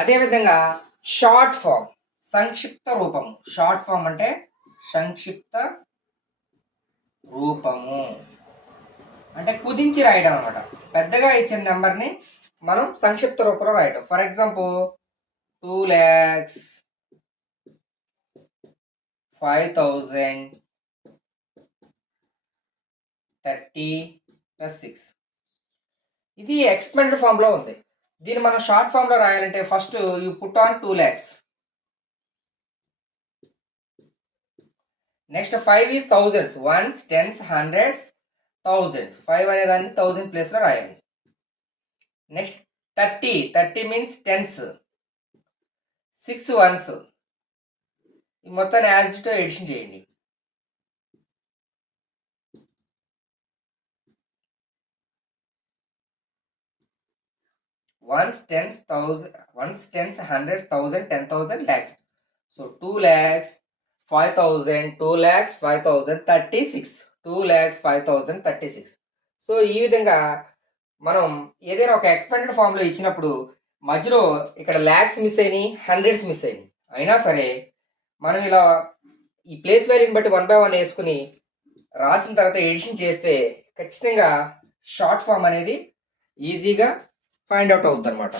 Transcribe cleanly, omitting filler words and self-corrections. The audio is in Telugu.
అదేవిధంగా షార్ట్ ఫామ్, సంక్షిప్త రూపము. షార్ట్ ఫామ్ అంటే సంక్షిప్త రూపము అంటే కుదించి రాయడం అనమాట. పెద్దగా ఇచ్చిన నెంబర్ని మనం సంక్షిప్త రూపంలో రాయడం. ఫర్ ఎగ్జాంపుల్ 2,05,030+6 ఇది ఎక్స్పెండెడ్ ఫామ్ లో ఉంది. దీన్ని మనం షార్ట్ ఫామ్ లో రాయాలంటే first you put on 2 lakhs. Next 5 is thousands, ones, tens, hundreds, thousands. 5 అనే దాన్ని 1000 ప్లేస్ లో రాయాలి. Next 30 means tens, 6 ones. ఈ మొత్తాన్ని యాజ్ టు ఎడిషన్ చేయండి. Ones, tens, hundreds, thousand, 10,000, lakhs. So 2,05,000, 2,05,000, 36, 2,05,000, 36. So ఈ విధంగా మనం ఏదైనా ఒక ఎక్స్పెండెడ్ ఫామ్ లో ఇచ్చినప్పుడు మధ్యలో ఇక్కడ ల్యాక్స్ మిస్ అయినాయి, హండ్రెడ్స్ మిస్ అయినాయి, అయినా సరే మనం ఇలా ఈ ప్లేస్ వాల్యూని బట్టి 1 by 1 వేసుకుని రాసిన తర్వాత ఎడిషన్ చేస్తే ఖచ్చితంగా షార్ట్ ఫామ్ అనేది ఈజీగా ఫైండ్ అవుట్ అవుతుంది అనమాట.